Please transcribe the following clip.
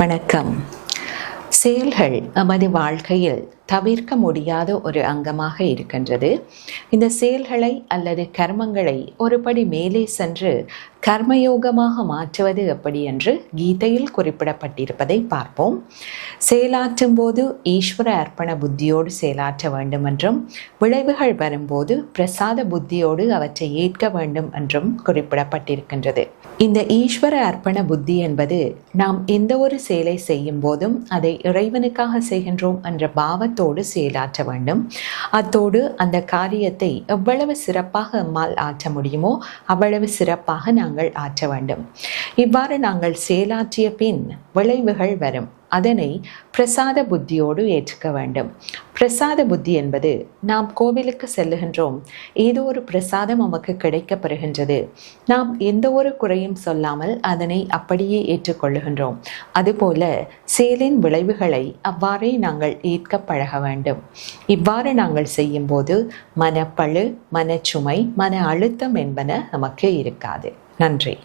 வணக்கம். செயல்கள் நமது வாழ்க்கையில் தவிர்க்க முடியாத ஒரு அங்கமாக இருக்கின்றது. இந்த செயல்களை அல்லது கர்மங்களை ஒருபடி மேலே சென்று கர்மயோகமாக மாற்றுவது எப்படி என்று கீதையில் குறிப்பிடப்பட்டிருப்பதை பார்ப்போம். செயலாற்றும் போது ஈஸ்வர அர்ப்பண புத்தியோடு செயலாற்ற வேண்டும் என்றும், விளைவுகள் வரும்போது பிரசாத புத்தியோடு அவற்றை ஏற்க வேண்டும் என்றும் குறிப்பிடப்பட்டிருக்கின்றது. இந்த ஈஸ்வர அர்ப்பண புத்தி என்பது நாம் எந்த ஒரு செயலை செய்யும் போதும் அதை இறைவனுக்காக செய்கின்றோம் என்ற பாவத்தோடு செயலாற்ற வேண்டும். அத்தோடு அந்த காரியத்தை எவ்வளவு சிறப்பாக நம்மால் ஆற்ற முடியுமோ அவ்வளவு சிறப்பாக நாங்கள் ஆற்ற வேண்டும். இவ்வாறு நாங்கள் செயலாற்றிய பின் விளைவுகள் வரும். அதனை பிரசாத புத்தியோடு ஏற்றுக்க வேண்டும். பிரசாத புத்தி என்பது நாம் கோவிலுக்கு செல்லுகின்றோம், ஏதோ ஒரு பிரசாதம் நமக்கு கிடைக்கப் பெறுகின்றது, நாம் எந்த ஒரு குறையும் சொல்லாமல் அதனை அப்படியே ஏற்றுக்கொள்ளுகின்றோம். அதுபோல செயலின் விளைவுகளை அவ்வாறே நாங்கள் ஏற்க பழக வேண்டும். இவ்வாறு நாங்கள் செய்யும் போது மனப்பழு, மனச்சுமை, மன அழுத்தம் என்பன நமக்கு இருக்காது. நன்றி.